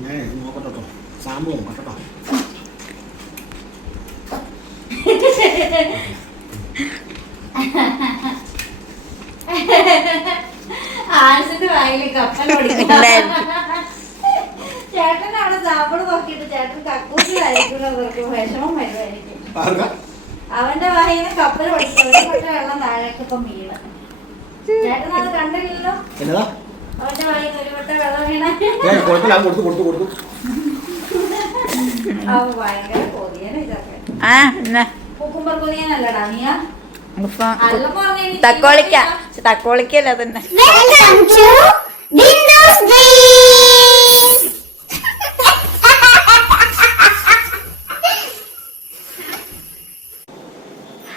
നോക്കട്ടോ സാമ്പു നോക്കട്ടോ. ആൻസിന്റെ വായില് കപ്പൽ ഓടിക്കും. ചേട്ടൻ അവിടെ സാമ്പിൾ നോക്കിയിട്ട് ചേട്ടൻ കക്കൂസിലായിരിക്കും വിഷമം വരുമായിരിക്കും. അവന്റെ വായിന്ന് കപ്പൽ ഓടിക്കും. വെള്ളം താഴേക്ക് ഇപ്പം വീണ്. ചേട്ടൻ അത് കണ്ടില്ലല്ലോ. അവന്റെ വായിന്ന് ഒരു വട്ട വെള്ളം വീണ ഭയങ്കര കൊതിയന ഇതൊക്കെ. കുക്കുംബർ കൊതിയനല്ലടാ നീയാ. തക്കോളിക്കല്ല തന്നെ.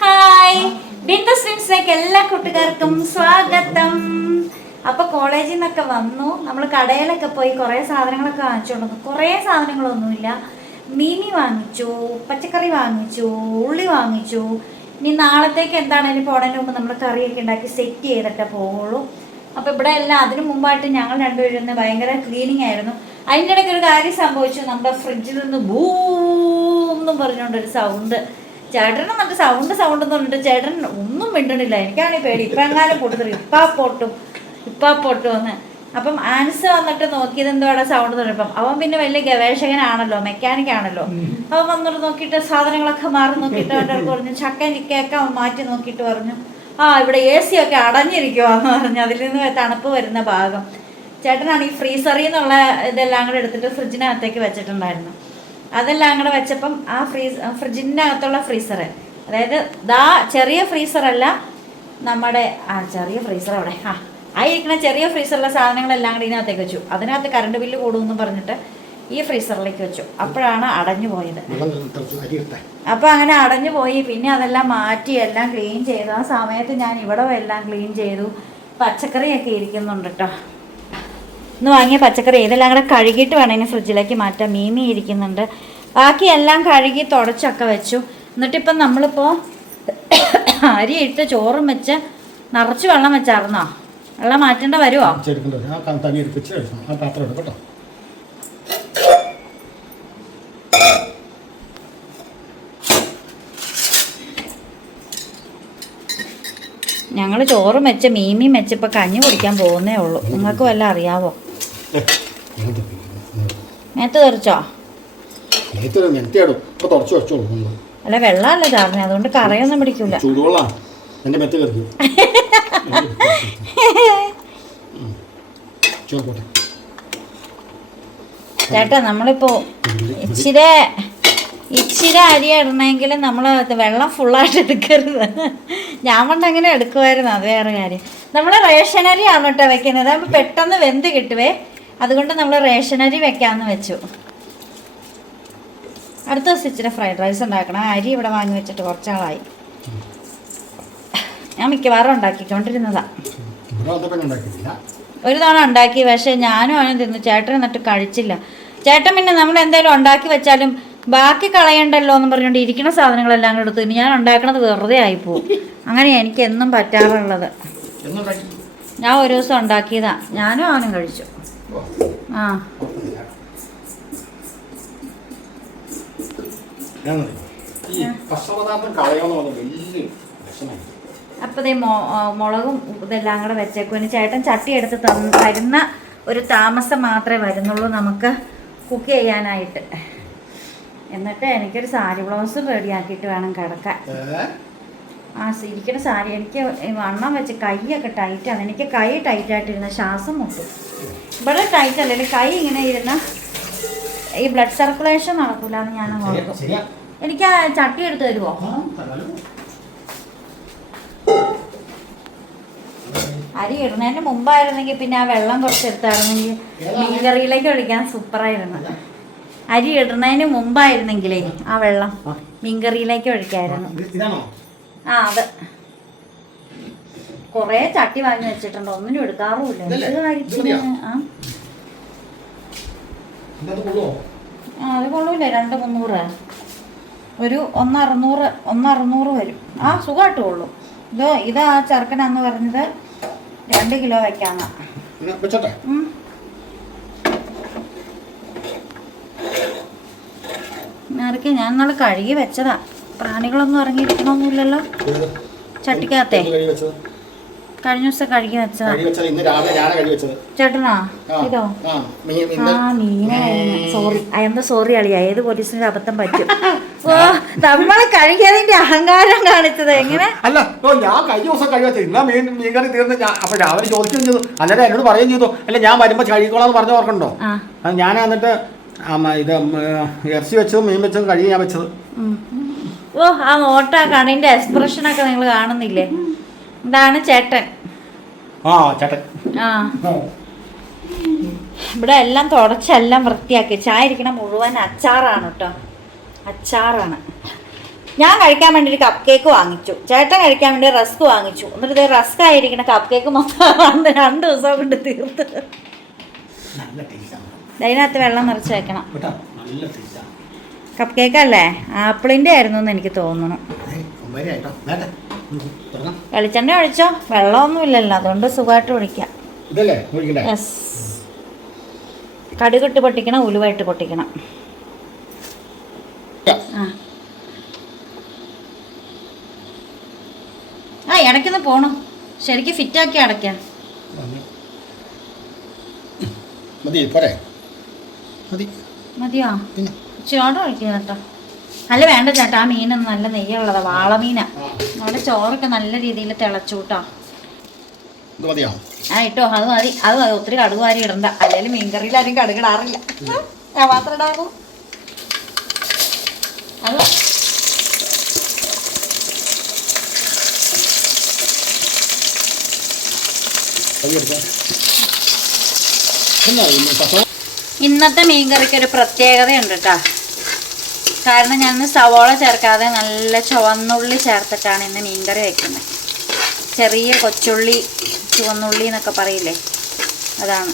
ഹായ്, ബിന്ദു സ്വിംസിലേക്ക് എല്ലാ കൂട്ടുകാർക്കും സ്വാഗതം. അപ്പൊ കോളേജിൽ നിന്നൊക്കെ വന്നു. നമ്മൾ കടയിലൊക്കെ പോയി കുറേ സാധനങ്ങളൊക്കെ വാങ്ങിച്ചുകൊണ്ടു. കുറേ സാധനങ്ങളൊന്നുമില്ല. മീമി വാങ്ങിച്ചു, പച്ചക്കറി വാങ്ങിച്ചു, ഉള്ളി വാങ്ങിച്ചു. ഇനി നാളത്തേക്ക് എന്താണേലും പോണതിന് മുമ്പ് നമ്മൾ കറിയൊക്കെ ഉണ്ടാക്കി സെറ്റ് ചെയ്തിട്ടേ പോവുള്ളൂ. അപ്പോൾ ഇവിടെ എല്ലാം അതിന് മുമ്പായിട്ട് ഞങ്ങൾ രണ്ടുപേരും ഭയങ്കര ക്ലീനിങ് ആയിരുന്നു. അതിൻ്റെ ഇടയ്ക്ക് ഒരു കാര്യം സംഭവിച്ചു. നമ്മുടെ ഫ്രിഡ്ജിൽ നിന്ന് ബൂന്നും പറഞ്ഞുകൊണ്ടൊരു സൗണ്ട്. ചേട്ടനും മറ്റേ സൗണ്ട് എന്ന് പറഞ്ഞിട്ട് ചേട്ടൻ ഒന്നും മിണ്ടണില്ല. എനിക്കാണെങ്കിൽ പേടി. ഇപ്പം എങ്ങാനും പൊട്ടുത്തരും ഇപ്പാ പൊട്ടു വന്ന്. അപ്പം ആൻസ് വന്നിട്ട് നോക്കിയത് എന്തോ അവിടെ സൗണ്ട് തുടങ്ങിയപ്പം അവൻ പിന്നെ വലിയ ഗവേഷകനാണല്ലോ, മെക്കാനിക് ആണല്ലോ. അവൻ വന്നിട്ട് നോക്കിയിട്ട് സാധനങ്ങളൊക്കെ മാറി നോക്കിയിട്ട് അവൻ്റെ അടുത്ത് പറഞ്ഞു, ചക്കൻ ചിക്കയൊക്കെ അവൻ മാറ്റി നോക്കിയിട്ട് പറഞ്ഞു, ഇവിടെ AC ഒക്കെ അടഞ്ഞിരിക്കുവാന്ന് പറഞ്ഞു. അതിൽ നിന്ന് തണുപ്പ് വരുന്ന ഭാഗം. ചേട്ടനാണ് ഈ ഫ്രീസറിൽ നിന്നുള്ള ഇതെല്ലാം കൂടെ എടുത്തിട്ട് ഫ്രിഡ്ജിനകത്തേക്ക് വെച്ചിട്ടുണ്ടായിരുന്നു. അതെല്ലാം കൂടെ വെച്ചപ്പം ആ ഫ്രിഡ്ജിൻ്റെ അകത്തുള്ള ഫ്രീസറ്, അതായത് ചെറിയ ഫ്രീസറല്ല, നമ്മുടെ ചെറിയ ഫ്രീസർ അവിടെ ആയിരിക്കണ ചെറിയ ഫ്രീസറിലെ സാധനങ്ങളെല്ലാം കൂടി ഇതിനകത്തേക്ക് വെച്ചു. അതിനകത്ത് കറണ്ട് ബില്ല് കൂടുമെന്ന് പറഞ്ഞിട്ട് ഈ ഫ്രീസറിലേക്ക് വെച്ചു. അപ്പോഴാണ് അടഞ്ഞു പോയത്. അപ്പോൾ അങ്ങനെ അടഞ്ഞു പോയി. പിന്നെ അതെല്ലാം മാറ്റി എല്ലാം ക്ലീൻ ചെയ്തു. ആ സമയത്ത് ഞാൻ ഇവിടെ എല്ലാം ക്ലീൻ ചെയ്തു. പച്ചക്കറിയൊക്കെ ഇരിക്കുന്നുണ്ട് കേട്ടോ. ഇന്ന് വാങ്ങിയ പച്ചക്കറി ഇതെല്ലാം കൂടെ കഴുകിയിട്ട് വേണം ഇനി ഫ്രിഡ്ജിലേക്ക് മാറ്റാം. മീമി ഇരിക്കുന്നുണ്ട്. ബാക്കി എല്ലാം കഴുകി തുടച്ചൊക്കെ വെച്ചു. എന്നിട്ടിപ്പം നമ്മളിപ്പോൾ അരിയിട്ട് ചോറും വെച്ച് നിറച്ച് വെള്ളം വെച്ചായിരുന്നോ? വെള്ളം മാറ്റേണ്ട വരുമോ? ഞങ്ങൾ ചോറും വെച്ച് മീമിയും വെച്ച് ഇപ്പം കഞ്ഞി കുടിക്കാൻ പോകുന്നേ ഉള്ളൂ. നിങ്ങൾക്ക് വല്ല അറിയാവോ? മേത്ത് തെറിച്ചോ? അല്ല, വെള്ളമല്ല ചാറിനെ, അതുകൊണ്ട് കറയൊന്നും പിടിക്കൂല. ചേട്ടാ, നമ്മളിപ്പോ ഇച്ചിരി അരി ഇടണമെങ്കിൽ നമ്മൾ വെള്ളം ഫുള്ളായിട്ട് എടുക്കരുത്. ഞാൻ പണ്ട് അങ്ങനെ എടുക്കുമായിരുന്നു. അത് വേറെ കാര്യം. നമ്മൾ റേഷൻ അരിയാണ് കേട്ടോ വെക്കുന്നത്. അപ്പോൾ പെട്ടെന്ന് വെന്ത് കിട്ടുവേ. അതുകൊണ്ട് നമ്മൾ റേഷൻ അരി വെക്കാമെന്ന് വെച്ചു. അടുത്ത ദിവസം ഇച്ചിരി ഫ്രൈഡ് റൈസ് ഉണ്ടാക്കണം. അരി ഇവിടെ വാങ്ങി വെച്ചിട്ട് കുറച്ചാളായി. ഞാൻ മിക്കവാറും ഉണ്ടാക്കിക്കൊണ്ടിരുന്നതാണ്. ഒരു തവണ ഉണ്ടാക്കി, പക്ഷേ ഞാനും അവനും തിന്നു. ചേട്ടൻ എന്നിട്ട് കഴിച്ചില്ല. ചേട്ടൻ പിന്നെ നമ്മൾ എന്തെങ്കിലും ഉണ്ടാക്കി വെച്ചാലും ബാക്കി കളയണ്ടല്ലോ എന്ന് പറഞ്ഞുകൊണ്ട് ഇരിക്കുന്ന സാധനങ്ങളെല്ലാം കൂടെ എടുത്തു. ഞാൻ ഉണ്ടാക്കണത് വെറുതെ ആയിപ്പോവും. അങ്ങനെയാണ് എനിക്ക് എന്നും പറ്റാറുള്ളത്. ഞാൻ ഒരു ദിവസം ഉണ്ടാക്കിയതാ, ഞാനും അവനും കഴിച്ചു. അപ്പോൾ മുളകും ഇതെല്ലാം കൂടെ വെച്ചേക്കും. ഇനി ചേട്ടൻ ചട്ടി എടുത്ത് തരുന്ന ഒരു താമസം മാത്രമേ വരുന്നുള്ളൂ നമുക്ക് കുക്ക് ചെയ്യാനായിട്ട്. എന്നിട്ട് എനിക്കൊരു സാരി ബ്ലൗസും റെഡിയാക്കിയിട്ട് വേണം കിടക്കാൻ. ഇരിക്കുന്ന സാരി എനിക്ക് വണ്ണം വെച്ച് കൈയൊക്കെ ടൈറ്റാണ്. എനിക്ക് കൈ ടൈറ്റായിട്ടിരുന്ന ശ്വാസം മുട്ടും. ഇവിടെ ടൈറ്റ് അല്ലേ, കൈ ഇങ്ങനെ ഇരുന്ന ഈ ബ്ലഡ് സർക്കുലേഷൻ നടക്കില്ല എന്ന് ഞാൻ ഓർക്കും. എനിക്ക് ആ ചട്ടി എടുത്ത് തരുമോ? അരി ഇടുന്നതിന് മുമ്പായിരുന്നെങ്കിൽ പിന്നെ ആ വെള്ളം കുറച്ചെടുത്തായിരുന്നെങ്കിൽ മീൻകറിയിലേക്ക് ഒഴിക്കാൻ സൂപ്പറായിരുന്നു. അരി ഇടുന്നതിന് മുമ്പായിരുന്നെങ്കിലേ ആ വെള്ളം മീൻകറിയിലേക്ക് ഒഴിക്കായിരുന്നു. അത് കുറേ ചട്ടി വാങ്ങി വെച്ചിട്ടുണ്ട്, ഒന്നിനും എടുക്കാറുമില്ല. എന്ത് കാര്യത്തിന്? അത് കൊള്ളൂല്ലേ? 200-300, ഒരു 1,600 വരും. സുഖമായിട്ട് കൊള്ളു. ഇതാ ചെറുക്കനാന്ന് പറഞ്ഞത് 2 കിലോ വെക്കാന്ന. മീൻകറിക്ക് ഞാൻ നാളെ കഴുകി വെച്ചതാ. പ്രാണികളൊന്നും ഇറങ്ങിയിരിക്കണമൊന്നുമില്ലല്ലോ ചട്ടിക്കകത്തെ. കഴിഞ്ഞ ദിവസം കഴുകി വെച്ചതാ. ചേട്ടനാ ഇതോ? ആ മീനായിരുന്നു. സോറി, എന്താ സോറി അളിയാ, ഏത് പോലീസിന്റെ അബദ്ധം പറ്റും. ഓ, നമ്മള് കഴുകിയതിന്റെ അഹങ്കാരം കാണിച്ചത് എങ്ങനെ? അല്ല ഞാൻ കഴിഞ്ഞ ദിവസം കഴിവച്ച ഇന്നാ മീൻകറി തീർന്ന് അപ്പൊ രാവിലെ ചോദിക്കുകയും ചെയ്തു. അല്ലാതെ എന്നോട് പറയുകയും ചെയ്തു, അല്ല ഞാൻ വരുമ്പോ കഴിക്കോളാന്ന് പറഞ്ഞ ഓർക്കണ്ടോ? ഞാൻ എന്നിട്ട് ഇത് ഇറച്ചി വെച്ചതും മീൻ വെച്ചതും കഴുകി ഞാൻ വെച്ചത്. ഓ, ആ നോട്ട കണ്ണിന്റെ എക്സ്പ്രഷനൊക്കെ നിങ്ങൾ കാണുന്നില്ലേ? ഇതാണ് ചേട്ടൻ. ചേട്ടൻ. ഇവിടെ എല്ലാം തുടച്ചെല്ലാം വൃത്തിയാക്കി. ചായ ഇരിക്കണ മുഴുവൻ അച്ചാറാണ് കേട്ടോ, അച്ചാറാണ്. ഞാൻ കഴിക്കാൻ വേണ്ടി ഒരു കപ്പ് കേക്ക് വാങ്ങിച്ചു, ചേട്ടൻ കഴിക്കാൻ വേണ്ടി റസ്ക് വാങ്ങിച്ചു. എന്നിട്ട് ഇത് റസ്ക് ആയിരിക്കണ കപ്പ് കേക്ക് മൊത്തം 2 ദിവസം കൊണ്ട് തീർത്ത്. അതിനകത്ത് വെള്ളം നിറച്ച് വെക്കണം. കപ്പ് കേക്ക് അല്ലേ? ആപ്പിളിന്റെ ആയിരുന്നു എന്ന് എനിക്ക് തോന്നുന്നു. വെളിച്ചെണ്ണ ഒഴിച്ചോ, വെള്ളമൊന്നുമില്ലല്ലോ, അതുകൊണ്ട് സുഖമായിട്ട് ഒഴിക്കാം. യെസ്, കടുകിട്ട് പൊട്ടിക്കണം, ഉലുവായിട്ട് പൊട്ടിക്കണം. ഇടയ്ക്കൊന്ന് പോണു, ശരിക്കും ഫിറ്റാക്കി അടയ്ക്കാം. മതിയോ? ചോറ് ഒഴിക്കുക കേട്ടോ. അല്ല വേണ്ട ചേട്ടാ, ആ മീനൊന്നും നല്ല നെയ്യുള്ളതാ, വാളമീനാ. നമ്മുടെ ചോറൊക്കെ നല്ല രീതിയിൽ തിളച്ചൂട്ടോ. ഇട്ടോ, അത് മതി, അത് മതി. ഒത്തിരി കടുക് വാരി ഇടണ്ട, അല്ലെങ്കിൽ മീൻകറിയിൽ ആരും കടുകിടാറില്ല. ഞാൻ മാത്രം ഇടാവൂ. അത് ഇന്നത്തെ മീൻകറിക്ക് ഒരു പ്രത്യേകതയുണ്ട് കേട്ടോ. കാരണം ഞാൻ സവോള ചേർക്കാതെ നല്ല ചുവന്നുള്ളി ചേർത്തിട്ടാണ് ഇന്ന് മീൻകറി വയ്ക്കുന്നത്. ചെറിയ കൊച്ചുള്ളി, ചുവന്നുള്ളി എന്നൊക്കെ പറയില്ലേ, അതാണ്.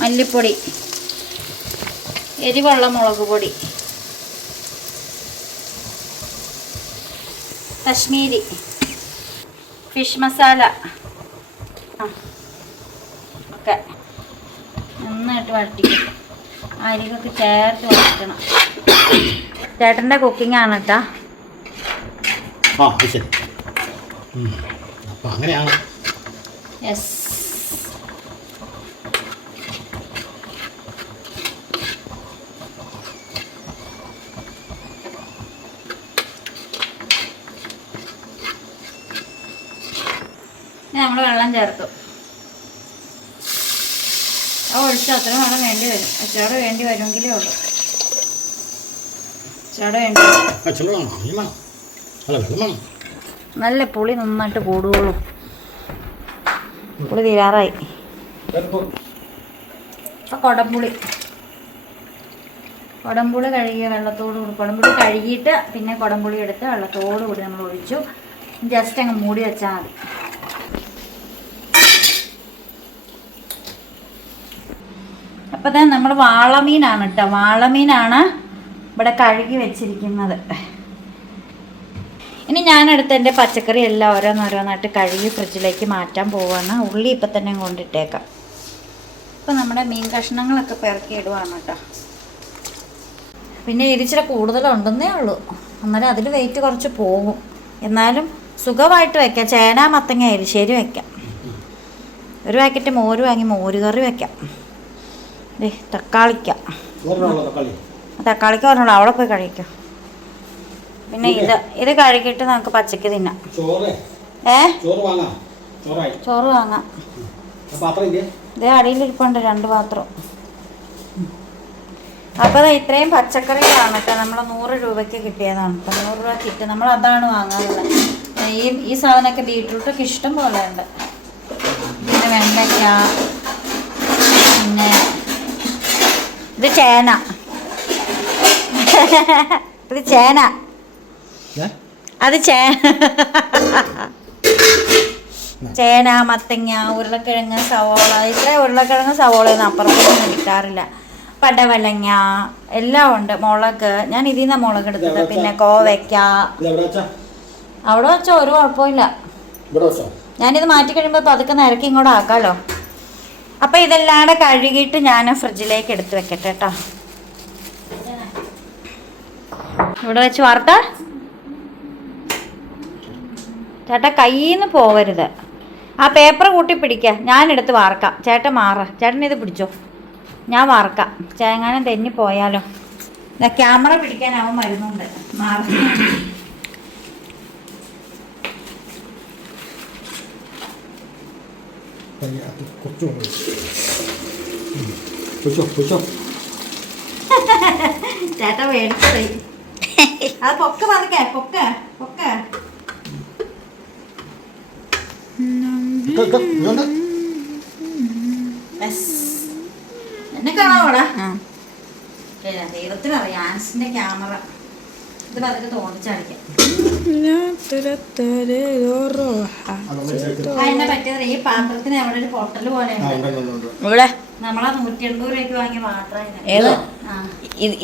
മല്ലിപ്പൊടി, എരിവുള്ള മുളക് പൊടി, കശ്മീരി, ഫിഷ് മസാല ഒക്കെ നന്നായിട്ട് വഴറ്റിക്കും. അരികൊക്കെ ചേർത്ത് വഴറ്റണം. ചേട്ടൻ്റെ കുക്കിംഗ് ആണ് കേട്ടോ. യെസ്. നമ്മൾ വെള്ളം ചേർത്തു. ഒഴിച്ച് അത്ര വെള്ളം വേണ്ടി വരും. അച്ചോടെ വേണ്ടി വരുമെങ്കിലേ ഉള്ളൂ. അച്ചോടെ വേണ്ടി നല്ല പുളി നന്നായിട്ട് കൂടുകയുള്ളൂ. പുളി തീരാറായി. ഇപ്പം കുടംപുളി കഴുകിയ വെള്ളത്തോട് കൂടി, കുടംപുളി കഴുകിയിട്ട് പിന്നെ കുടംപുളി എടുത്ത് വെള്ളത്തോട് കൂടി നമ്മൾ ഒഴിച്ചു. ജസ്റ്റ് അങ്ങ് മൂടി വെച്ചാൽ മതി. അപ്പോൾ തന്നെ നമ്മൾ വാളമീനാണ് കേട്ടോ, വാളമീനാണ് ഇവിടെ കഴുകി വെച്ചിരിക്കുന്നത്. ഇനി ഞാനെടുത്ത് എൻ്റെ പച്ചക്കറി എല്ലാം ഓരോന്നോരോന്നായിട്ട് കഴുകി ഫ്രിഡ്ജിലേക്ക് മാറ്റാൻ പോവുകയാണ്. ഉള്ളി ഇപ്പം തന്നെ കൊണ്ടിട്ടേക്കാം. ഇപ്പം നമ്മുടെ മീൻ കഷ്ണങ്ങളൊക്കെ പെറുക്കി ഇടുവാണ് കേട്ടോ. പിന്നെ ഇരിച്ചിരി കൂടുതലുണ്ടെന്നേ ഉള്ളൂ, അന്നേരം അതിൽ വെയിറ്റ് കുറച്ച് പോകും. എന്നാലും സുഖമായിട്ട് വയ്ക്കാം. ചേന, മത്തങ്ങ, എരിശ്ശേരി വയ്ക്കാം. ഒരു പാക്കറ്റ് മോര് വാങ്ങി മോര് കറി വയ്ക്കാം. തക്കാളിക്ക പറഞ്ഞോളൂ, അവിടെ പോയി കഴിക്കാം. പിന്നെ ഇത് കഴുകിയിട്ട് നമുക്ക് പച്ചക്ക് തിന്നാം. ചോറ് വാങ്ങാം. ഇതേ അടിയിലിരിപ്പുണ്ട് 2 പാത്രം. അപ്പോൾ ഇത്രയും പച്ചക്കറികളാണ് കേട്ടോ. നമ്മൾ 100 രൂപയ്ക്ക് കിട്ടിയതാണ്. 100 രൂപ കിട്ടി. നമ്മൾ അതാണ് വാങ്ങാറുള്ളത്. ഈ സാധനമൊക്കെ ബീട്രൂട്ടൊക്കെ ഇഷ്ടം പോലെ ഉണ്ട്. പിന്നെ വെണ്ടയ്ക്ക, പിന്നെ ഇത് ചേന, ഇത് ചേന, അത് ചേന, മത്തങ്ങ, ഉരുളക്കിഴങ്ങ്, സവോള. ഇത്ര ഉരുളക്കിഴങ്ങ് സവോളയൊന്നും അപ്പുറത്തൊന്നും കിട്ടാറില്ല. പടവലങ്ങ എല്ലാം ഉണ്ട്. മുളക്, ഞാൻ ഇതിൽ നിന്നാണ് മുളക് എടുത്തത്. പിന്നെ കോവയ്ക്ക. അവിടെ വെച്ചോ, ഒരു കുഴപ്പമില്ല. ഞാനിത് മാറ്റി കഴിയുമ്പോൾ പതുക്കെ നിരക്കി ഇങ്ങോട്ട് ആക്കാമല്ലോ. അപ്പം ഇതെല്ലാം കഴുകിയിട്ട് ഞാൻ ഫ്രിഡ്ജിലേക്ക് എടുത്ത് വെക്കട്ടെ കേട്ടോ. ഇവിടെ വെച്ച് വാർത്ത ചേട്ടാ കയ്യിൽ നിന്ന് പോവരുത്. ആ പേപ്പർ കൂട്ടി പിടിക്കുക, ഞാനെടുത്ത് വാർക്കാം. ചേട്ടൻ മാറ, ചേട്ടൻ ഇത് പിടിച്ചോ, ഞാൻ വാർക്കാം. ചേങ്ങാനും തെന്നി പോയാലോ. ക്യാമറ പിടിക്കാൻ അവൻ വരുന്നുണ്ട്. മാറ. ചേട്ടാ മേടിച്ചത് അത് പൊക്ക പതുക്കെ പൊക്ക പൊക്ക. എന്നെ കാണാവോടാ? ദൈവത്തിനറിയാം ആൻസിന്റെ ക്യാമറ. ഇത് പതുക്കെ തോന്നിച്ചടിക്കാം. അതിനെ പറ്റിയത് ഈ പാത്രത്തിന് അവിടെ ഒരു പൊട്ടല് പോലെ ഇവിടെ നമ്മളാ 180 രൂപയ്ക്ക് വാങ്ങിയ പാത്രം. ഏത്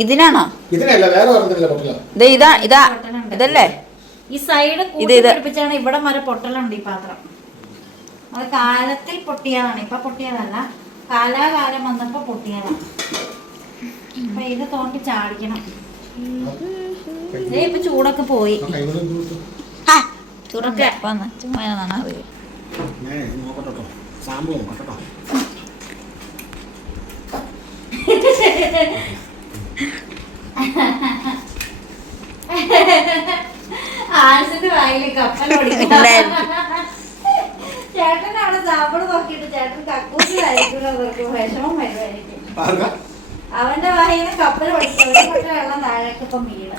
ഇതിനാണോ? ഇതല്ലേ ഈ സൈഡ് പിടിപ്പിച്ചാണ് ഇവിടെ വരെ പൊട്ടലുണ്ട് ഈ പാത്രം. അത് കാലത്തിൽ പൊട്ടിയതാണ്, ഇപ്പൊ പൊട്ടിയതല്ല, കാലാകാലം വന്നപ്പോ പൊട്ടിയതാണ്. അപ്പൊ ഇത് തോണ്ടി ചാടിക്കണം. ഇപ്പൊ ചൂടൊക്കെ പോയി. ചൂടൊക്കെ ചുമ്മാ ആൻസിന്റെ വായില് കപ്പൽ ചേട്ടൻ അവിടെ സാമ്പിള് നോക്കിയിട്ട് ചേട്ടൻ കക്കൂസിലായിരിക്കും വിഷമം വരുമായിരിക്കും. അവന്റെ വായിന്ന് കപ്പൽ പഠിക്കും, വെള്ളം താഴേക്ക് ഇപ്പം വീണ്.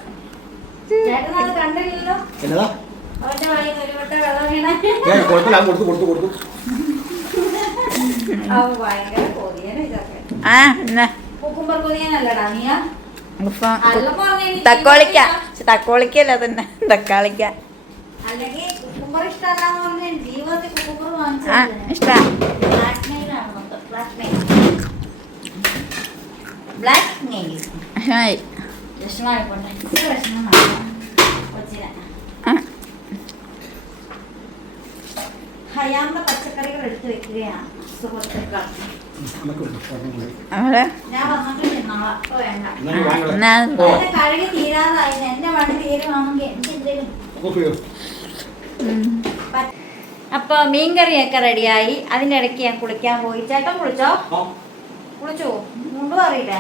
ചേട്ടൻ അത് കണ്ടില്ലല്ലോ, അവന്റെ വായിന്ന് ഒരു വട്ടം വെള്ളം വീണ. ഭയങ്കര കൊതിയന ഇതൊക്കെ. കുക്കുംബർ കൊതിയനല്ലടാ നീയാ. തക്കോളിക്കല്ല തന്നെ തക്കാളിക്ക. അല്ലെങ്കിൽ കുക്കുംബർ ഇഷ്ടമല്ലാന്ന് പറഞ്ഞ ജീവിതത്തിൽ കുക്കുംബർ ഇഷ്ടാ. ഹയാമിന്റെ പച്ചക്കറികൾ എടുത്തു വെക്കുകയാണ് സുഹൃത്തുക്കൾ. ഞാൻ വന്നിട്ട് തിന്നോളാം, വേണ്ട കഴുകി തീരാതായി. എന്റെ വണ്ടി തീരുവാണെങ്കിൽ എന്തെങ്കിലും. അപ്പൊ മീൻകറിയൊക്കെ റെഡിയായി. അതിന്റെ ഇടയ്ക്ക് ഞാൻ കുളിക്കാൻ പോയി. ചേട്ടൻ കുളിച്ചോ? കുളിച്ചു. മുണ്ട് അറിയില്ലേ?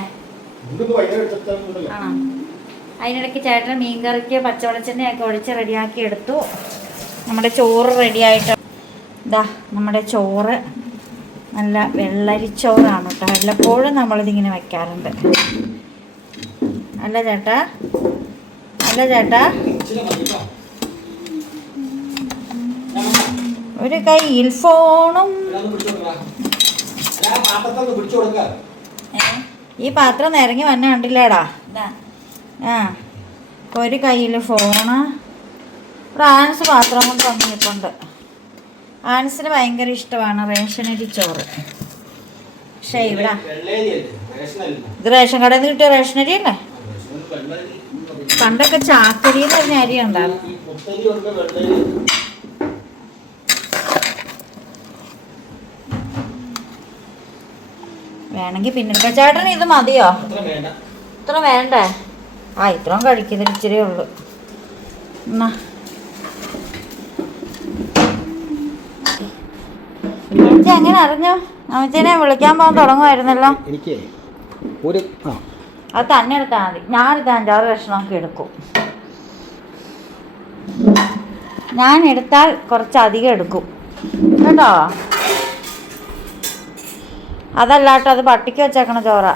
ആണോ? അതിനിടയ്ക്ക് ചേട്ടൻ മീൻകറിക്ക് പച്ചവെളിച്ചെണ്ണയൊക്കെ ഒഴിച്ച് റെഡിയാക്കി എടുത്തു. നമ്മുടെ ചോറ് റെഡിയായിട്ട് ഇതാ. നമ്മുടെ ചോറ് നല്ല വെള്ളരിച്ചോറാണ് കേട്ടോ. വല്ലപ്പോഴും നമ്മളിതിങ്ങനെ വയ്ക്കാറുണ്ട്. അല്ല ചേട്ടാ, അല്ല ചേട്ടാ. ഒരു കയ്യിൽ ഫോണും. ഈ പാത്രം നിരങ്ങി വന്നെ കണ്ടില്ലേടാ. ആ, ഒരു കയ്യിൽ ഫോണ്. ഇവിടെ ആൻസ് പാത്രം കൊണ്ട് വന്നിട്ടുണ്ട്. ആൻസിന് ഭയങ്കര ഇഷ്ടമാണ് റേഷനരി ചോറ്. പക്ഷേ ഇവിടെ ഇത് റേഷൻ കടയിൽ നിന്ന് കിട്ടിയ റേഷനരി അല്ലേ? പണ്ടൊക്കെ ചാക്കരി എന്ന് പറഞ്ഞ അരി ഉണ്ടായിരുന്നു. വേണമെങ്കിൽ പിന്നെ ചേട്ടൻ ഇത് മതിയോ? ഇത്ര വേണ്ടേ? ആ, ഇത്രയും കഴിക്കുന്നത് ഇച്ചിരി ഉള്ളു. എന്നാ എങ്ങനെ അറിഞ്ഞു? അമ്മച്ചേനെ വിളിക്കാൻ പോകാൻ തുടങ്ങുമായിരുന്നല്ലോ. അത് തന്നെ എടുത്താൽ മതി. ഞാനെടുത്ത 5-6 കഷ്ണമൊക്കെ എടുക്കും. ഞാൻ എടുത്താൽ കുറച്ചധികം എടുക്കും കേട്ടോ. അതല്ലാട്ടോ, അത് പട്ടിക്ക് വെച്ചേക്കണ ചോറ.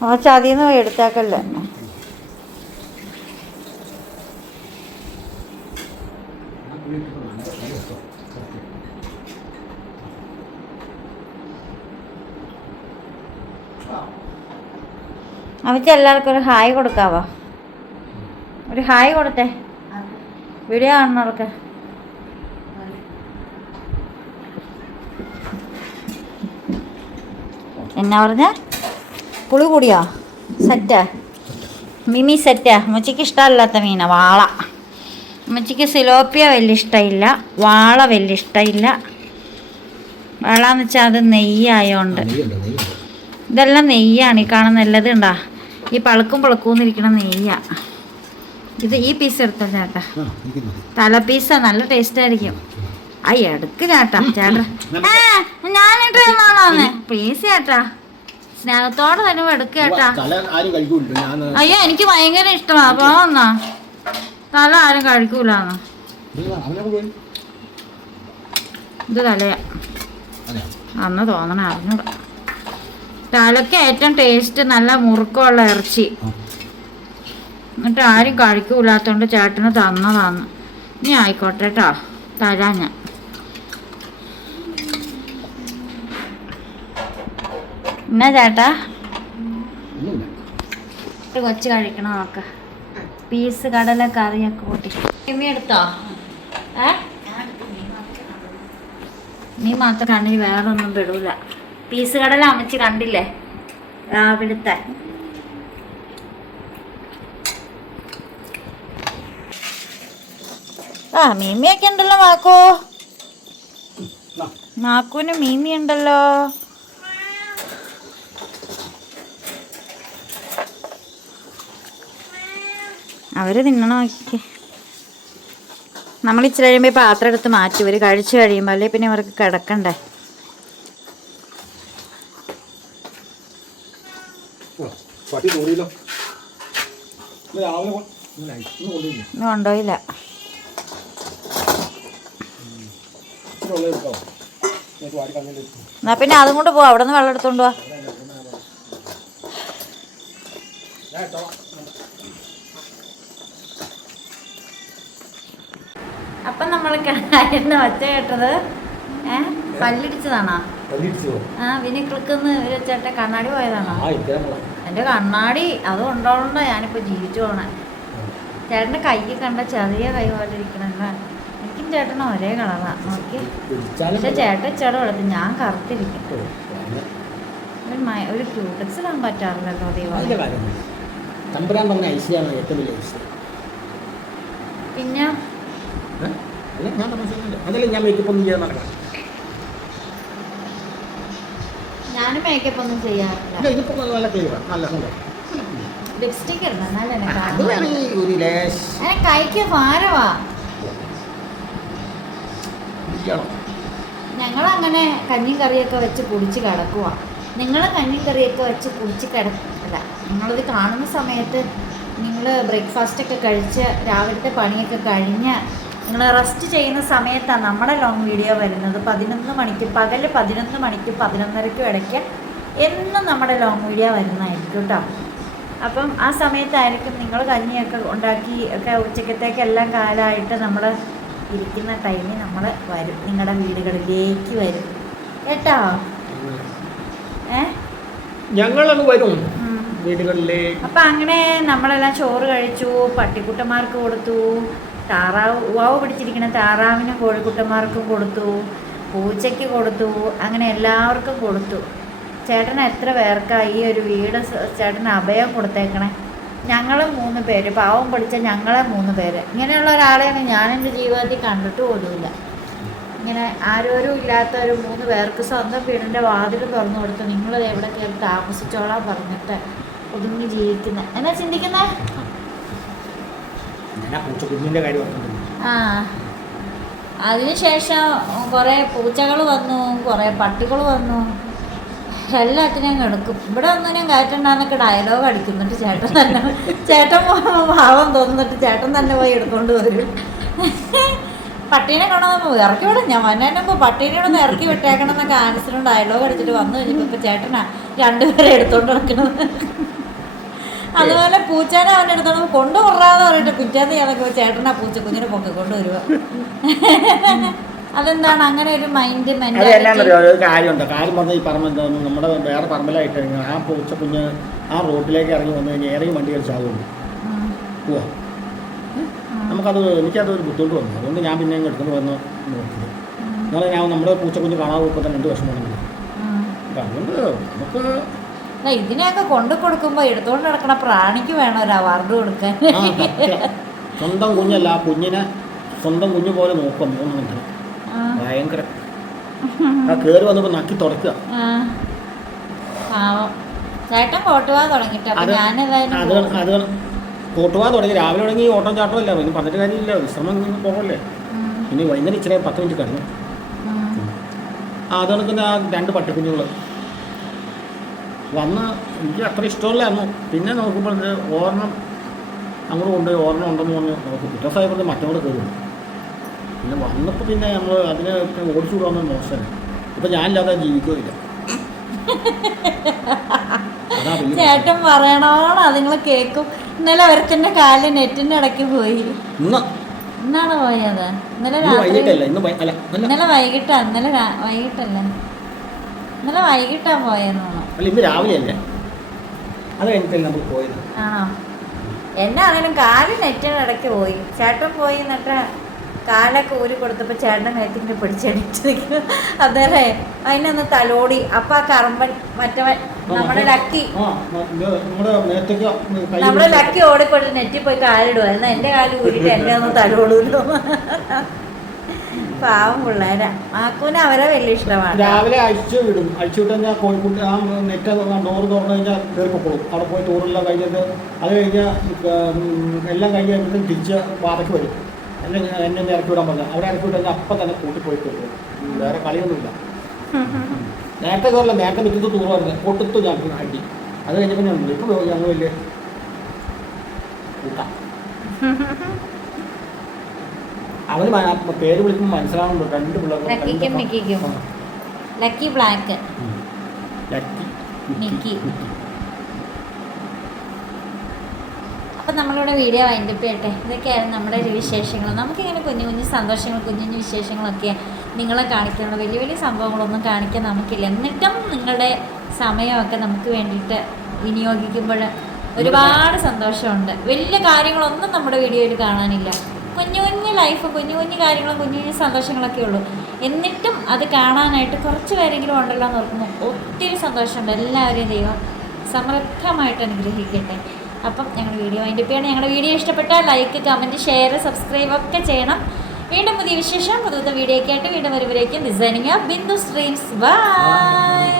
കുറച്ച് അതിൽ നിന്ന് എടുത്തേക്കല്ലേ. അവച്ച് എല്ലാവർക്കും ഒരു ഹായ് കൊടുക്കാവോ? ഒരു ഹായ് കൊടുത്തേ വീഡിയോ കാണുന്നവർക്ക്. എന്നാ പറഞ്ഞ പുളി കൂടിയോ? സെറ്റാ മിമി സെറ്റാ. അമ്മച്ചിക്ക് ഇഷ്ടമല്ലാത്ത മീനാ വാള. അമ്മച്ചിക്ക് സിലോപ്പിയ വലിയ ഇഷ്ടമില്ല, വാള വലിയ ഇഷ്ടമില്ല. വാള എന്ന് വെച്ചാൽ അത് നെയ്യായോണ്ട്. ഇതെല്ലാം നെയ്യാണ് ഈ കാണുന്ന. എല്ലത് ഉണ്ടാ ഈ പളുക്കൂന്നിരിക്കണ നെയ്യാ. ഇത് ഈ പീസ് എടുത്ത ചേട്ടാ, തല പീസാ, നല്ല ടേസ്റ്റ് ആയിരിക്കും. ആ എടുക്ക് ചേട്ടാ. ഞാനിട്ട് തന്നാണോന്ന് പ്ലീസ് ചേട്ടാ, സ്നേഹത്തോടെ തന്നെ എടുക്ക ചേട്ടാ. അയ്യോ എനിക്ക് ഭയങ്കര ഇഷ്ടമാ. അപ്പൊ എന്നാ തല ആരും കഴിക്കൂലെന്ന്. ഇത് തലയാ അന്ന് തോന്നണ അറിഞ്ഞൂടാ. തലക്ക് ഏറ്റവും ടേസ്റ്റ് നല്ല മുറുക്കമുള്ള ഇറച്ചി. എന്നിട്ട് ആരും കഴിക്കൂലാത്തോണ്ട് ചേട്ടന് തന്നതാന്ന്. ഇനി ആയിക്കോട്ടെ കേട്ടോ, തരാ ഞാൻ. എന്നാ ചേട്ടാ കൊച്ചു കഴിക്കണം നോക്ക. പീസ് കടല കറിയൊക്കെ കൂട്ടി ഇമ്മി എടുത്തോ? നീ മാത്രം കണ്ണിൽ വേറെ ഒന്നും പെടൂല. പീസ് കടല അമ്മച്ചി കണ്ടില്ലേ രാവിലത്തെ. ആ മീമിയൊക്കെ ഉണ്ടല്ലോ മാക്കൂന് മീമി ഉണ്ടല്ലോ. അവര് തിന്നണ നോക്കിക്കേ. നമ്മൾ ഇച്ചിരി കഴിയുമ്പോൾ പാത്രം എടുത്ത് മാറ്റി ഇവർ കഴിച്ചു കഴിയുമ്പോൾ, അല്ലേ പിന്നെ അവർക്ക് കിടക്കണ്ടേ. കൊണ്ടോയില്ല. എന്നാ പിന്നെ അതും കൊണ്ട് പോവാ, അവിടെ നിന്ന് വെള്ളം എടുത്തോണ്ട് പോവാ. അപ്പം നമ്മൾ ഒച്ച കേട്ടത് പല്ലിടിച്ചതാണോ? പിന്നെ ക്ലിക്കൊന്ന് ഒരു ചേട്ടൻ കണ്ണാടി പോയതാണോ? എൻ്റെ കണ്ണാടി അത് കൊണ്ടോണ്ടോ ഞാനിപ്പോൾ ജീവിച്ചു പോണേ. ചേട്ടൻ്റെ കൈ കണ്ട ചെറിയ കൈ പോലെ ഇരിക്കണല്ല. എനിക്കും ചേട്ടനും ഒരേ കളറാ നോക്കി. പക്ഷെ ചേട്ടൻ ചെട വെളുത്ത്, ഞാൻ കറുത്തിരിക്കും. ഒരു ക്യൂടെക്സ് ഇടാൻ പറ്റാറില്ലല്ലോ ദൈവം. പിന്നെ ഞാനും മേക്കപ്പ് ഒന്നും ചെയ്യാറില്ല. ലിപ്സ്റ്റിക് ഇടണം കൈക്ക് ഭാരവാ. ഞങ്ങളങ്ങനെ കഞ്ഞി കറിയൊക്കെ വെച്ച് കുടിച്ച് കിടക്കുക. നിങ്ങൾ കഞ്ഞി കറിയൊക്കെ വെച്ച് കുടിച്ച് കിടക്കില്ല. നിങ്ങളിത് കാണുന്ന സമയത്ത് നിങ്ങൾ ബ്രേക്ക്ഫാസ്റ്റൊക്കെ കഴിച്ച് രാവിലത്തെ പണിയൊക്കെ കഴിഞ്ഞ് നിങ്ങൾ റെസ്റ്റ് ചെയ്യുന്ന സമയത്താണ് നമ്മുടെ ലോങ് വീഡിയോ വരുന്നത്. 11 മണിക്ക്, പകൽ 11 മണിക്കും 11:30ക്കും ഇടയ്ക്ക് എന്നും നമ്മുടെ ലോങ് വീഡിയോ വരുന്നതായിരിക്കും കേട്ടോ. അപ്പം ആ സമയത്തായിരിക്കും നിങ്ങൾ കഞ്ഞിയൊക്കെ ഉണ്ടാക്കി ഒക്കെ ഉച്ചക്കത്തേക്കെല്ലാം കാലമായിട്ട് നമ്മൾ ഇരിക്കുന്ന ടൈമിൽ നമ്മൾ വരും, നിങ്ങളുടെ വീടുകളിലേക്ക് വരും കേട്ടോ. ഞങ്ങളങ്ങ് വരും വീടുകളിലേക്ക്. അപ്പം അങ്ങനെ നമ്മളെല്ലാം ചോറ് കഴിച്ചു, പട്ടിക്കുട്ടന്മാർക്ക് കൊടുത്തു, വാവ് പിടിച്ചിരിക്കുന്ന താറാവിനും കോഴിക്കുട്ടന്മാർക്കും കൊടുത്തു, പൂച്ചയ്ക്ക് കൊടുത്തു, അങ്ങനെ എല്ലാവർക്കും കൊടുത്തു. ചേട്ടൻ എത്ര പേർക്കാണ് ഈ ഒരു വീട് ചേട്ടന് അഭയം കൊടുത്തേക്കണേ? ഞങ്ങൾ 3 പേര്, പാവം പഠിച്ച ഞങ്ങളെ 3 പേര്. ഇങ്ങനെയുള്ള ഒരാളെയാണ് ഞാൻ എൻ്റെ ജീവിതത്തിൽ കണ്ടിട്ട് പോലുമില്ല. ഇങ്ങനെ ആരോരും ഇല്ലാത്ത ഒരു 3 പേർക്ക് സ്വന്തം വീടിൻ്റെ വാതിൽ തുറന്നു കൊടുത്ത് നിങ്ങൾ എവിടെ കയറി താമസിച്ചോളാൻ പറഞ്ഞിട്ട് ഒതുങ്ങി ജീവിക്കുന്ന എന്നാ ചിന്തിക്കുന്നേ? ആ അതിനുശേഷം കുറേ പൂച്ചകൾ വന്നു, കുറേ പട്ടികൾ വന്നു, എല്ലാത്തിനെയും കിടക്കും. ഇവിടെ ഒന്നിനും കയറ്റണ്ടെന്നൊക്കെ ഡയലോഗ് അടിക്കുന്നുണ്ട് ചേട്ടൻ ഭാവം തോന്നുന്നിട്ട് ചേട്ടൻ തന്നെ പോയി എടുക്കൊണ്ട് വരും. പട്ടീനെ കൊണ്ടുവന്നപ്പോൾ ഇറക്കി വിടും. ഞാൻ വന്നതിനുമ്പോൾ പട്ടീനെ ഒന്ന് ഇറക്കി വിട്ടേക്കണം എന്നൊക്കെ ആൻസറും ഡയലോഗ് അടിച്ചിട്ട് വന്നു കഴിഞ്ഞപ്പോൾ ഇപ്പോൾ ചേട്ടനാ 2 പേരെ എടുത്തോണ്ട് നടക്കുന്നത്. അതുപോലെ പൂച്ചേനെ അവൻ്റെ എടുത്തോണ്ട് കൊണ്ടുപോകാന്ന് പറഞ്ഞിട്ട് പിറ്റേന്ന് ഞാനൊക്കെ ചേട്ടനാ പൂച്ച കുഞ്ഞിനെ പൊക്കി കൊണ്ടുവരുക. അതെന്താണ് അങ്ങനെ ഒരു മൈൻഡ് കാര്യമുണ്ട്. കാര്യം പറഞ്ഞാൽ ഈ പറമ്പ് നമ്മുടെ വേറെ പറമ്പിലായിട്ട് ആ പൂച്ച കുഞ്ഞ് ആ റോഡിലേക്ക് ഇറങ്ങി വന്നു കഴിഞ്ഞാൽ ഏറെയും വണ്ടി കളിച്ചാകുള്ളൂ പോവാ. എനിക്കതൊരു ബുദ്ധിമുട്ട് വന്നു. അതുകൊണ്ട് ഞാൻ പിന്നെ എടുത്തുകൊണ്ട് വന്ന് നോക്കിയത്. എന്നാലും ഞാൻ നമ്മുടെ പൂച്ചക്കുഞ്ഞ് കാണാൻ പോകുമ്പോൾ തന്നെ 2 വർഷമാണെങ്കിൽ അപ്പം അതുകൊണ്ട് നമുക്ക് ഇതിനെയൊക്കെ കൊണ്ടു കൊടുക്കുമ്പോൾ എടുത്തുകൊണ്ട് നടക്കണ പ്രാണിക്ക് വേണം ഒരു അവാർഡ് കൊടുക്കാൻ. സ്വന്തം കുഞ്ഞല്ല, ആ കുഞ്ഞിനെ സ്വന്തം കുഞ്ഞു പോലെ നോക്കും. 3 മിനിറ്റ് ഭയങ്കര കയറി വന്നപ്പോൾ നക്കി തുടക്കുക. ചേട്ടൻ കോട്ടുവാൻ തുടങ്ങിട്ട് അപ്പൊ ഞാനേതായാലും അത് കോട്ടുപോകാൻ തുടങ്ങി. രാവിലെ തുടങ്ങി ഓട്ടം ചാട്ടമല്ല, ഇനി പറഞ്ഞിട്ട് കാര്യമില്ല, വിശ്രമം പോകല്ലേ. ഇനി വൈകുന്നേരം ഇച്ചിരി 10 മിനിറ്റ് കഴിഞ്ഞു. അത് കണക്കുന്ന ആ 2 പട്ടിക്കുഞ്ഞുങ്ങൾ വന്ന് എനിക്ക് അത്ര ഇഷ്ടമല്ലായിരുന്നു. പിന്നെ നോക്കുമ്പോൾ ഓർണം അങ്ങോട്ട് കൊണ്ടുപോയി ഓർണം ഉണ്ടെന്ന് പറഞ്ഞ് നോക്കി പിറ്റേ ദിവസമായി പറഞ്ഞ് മറ്റങ്ങോട്ട് കയറി. പിന്നെ വന്നപ്പോൾ പിന്നെ നമ്മൾ അതിനെ ഓടിച്ചു വിടാമെന്ന് മോശമല്ല. ഇപ്പം ഞാനില്ലാതെ ജീവിക്കുകയില്ല. ചേട്ടൻ പറയണോണം അതുങ്ങൾ കേൾക്കും. ഇന്നലെ ഒരുത്തന്റെ കാല് നെറ്റിന്റെ ഇടയ്ക്ക് പോയി. ഇന്നാണ് പോയത്. ഇന്നലെ വൈകിട്ടല്ല, ഇന്നലെ വൈകിട്ടാ. ഇന്നലെ വൈകിട്ടാ പോയെന്ന് തോന്നുന്നു. ഇന്ന് രാവിലെയല്ലേ, അത് കഴിഞ്ഞിട്ടല്ലേ നമ്മൾ പോയത്. ആണോ? എന്നാണേലും കാല് നെറ്റിന്റെ ഇടയ്ക്ക് പോയി. ചേട്ടൻ പോയി എന്നിട്ട് കാലൊക്കെ ഊരി കൊടുത്തപ്പോൾ ചേട്ടൻ നെറ്റിങ്ങനെ പിടിച്ചടിച്ചിരിക്കുന്നു. അതല്ലേ അതിനൊന്ന് തലോടി. അപ്പൊ ആ കറമ്പൻ മറ്റവൻ നമ്മുടെ ലക്കി ഓടിപ്പോയിട്ട് നെറ്റി പോയി കാലിടുമായിരുന്നു. എന്റെ കാല് ഊരിട്ട് എന്നെ ഒന്ന് തലോടൂല്ലോ. പാവം പിള്ളേരാ. ആക്കൂന് അവരെ വലിയ ഇഷ്ടമാണ്. രാവിലെ അഴിച്ചു വിടും. അഴിച്ചു വിട്ട് കഴിഞ്ഞാൽ കോഴിക്കുട്ടി ആ നെറ്റ് ഡോറ് തുറന്നു കഴിഞ്ഞാൽ കയറിപ്പോഴും. അവിടെ പോയി ടൂറെല്ലാം കഴിഞ്ഞിട്ട് അത് കഴിഞ്ഞാൽ എല്ലാം കഴിഞ്ഞ് കഴിഞ്ഞിട്ട് തിരിച്ച് പാതയ്ക്ക് വരും. എന്നെ ഇറക്കി വിടാൻ പറഞ്ഞു. അവിടെ ഇറക്കി വിട്ട് കഴിഞ്ഞാൽ അപ്പം തന്നെ കൂട്ടിപ്പോയി കയറും. വേറെ കളിയൊന്നുമില്ല. നേരത്തെ കയറില്ല, നേരത്തെ മുറ്റത്ത് ടൂറായിരുന്നു. പൊട്ടത്തു ഞങ്ങൾക്ക് അടി. അത് കഴിഞ്ഞപ്പോൾ ഞാൻ ഇപ്പോൾ ഞങ്ങൾ വലിയ കൂട്ടാം. അവന് പേര് വിളിക്കുമ്പോൾ മനസ്സിലാവുന്നുണ്ട്. 2 പിള്ളേർ ലക്കി ബ്ലാക്ക് മിക്കി. അപ്പം നമ്മളിവിടെ വീഡിയോ വൈൻഡപ്പ് ചെയ്യട്ടെ. ഇതൊക്കെയായിരുന്നു നമ്മുടെ ഒരു വിശേഷങ്ങൾ. നമുക്കിങ്ങനെ കുഞ്ഞു കുഞ്ഞു സന്തോഷങ്ങൾ, കുഞ്ഞു കുഞ്ഞു വിശേഷങ്ങളൊക്കെ നിങ്ങളെ കാണിക്കുന്നുണ്ട്. വലിയ വലിയ സംഭവങ്ങളൊന്നും കാണിക്കാൻ നമുക്കില്ല. എന്നിട്ടും നിങ്ങളുടെ സമയമൊക്കെ നമുക്ക് വേണ്ടിയിട്ട് വിനിയോഗിക്കുമ്പോൾ ഒരുപാട് സന്തോഷമുണ്ട്. വലിയ കാര്യങ്ങളൊന്നും നമ്മുടെ വീഡിയോയിൽ കാണാനില്ല. കുഞ്ഞു കുഞ്ഞു ലൈഫ്, കുഞ്ഞു കുഞ്ഞു കാര്യങ്ങളും കുഞ്ഞു കുഞ്ഞു സന്തോഷങ്ങളൊക്കെ ഉള്ളൂ. എന്നിട്ടും അത് കാണാനായിട്ട് കുറച്ച് പേരെങ്കിലും ഉണ്ടല്ലോ എന്ന് ഓർക്കുമ്പോൾ ഒത്തിരി സന്തോഷമുണ്ട്. എല്ലാവരെയും ദൈവം സമൃദ്ധമായിട്ട് അനുഗ്രഹിക്കട്ടെ. അപ്പം ഞങ്ങളുടെ വീഡിയോ അതിൻ്റെ പേരാണ്. ഞങ്ങളുടെ വീഡിയോ ഇഷ്ടപ്പെട്ടാൽ ലൈക്ക്, കമൻറ്റ്, ഷെയർ, സബ്സ്ക്രൈബ് ഒക്കെ ചെയ്യണം. വീണ്ടും പുതിയ വിശേഷം പുതിയ വീഡിയോ ഒക്കെ ആയിട്ട് വീണ്ടും വരുമ്പോഴേക്കും ഡിസൈനിങ് ബിന്ദു സ്ട്രീംസ്. ബൈ.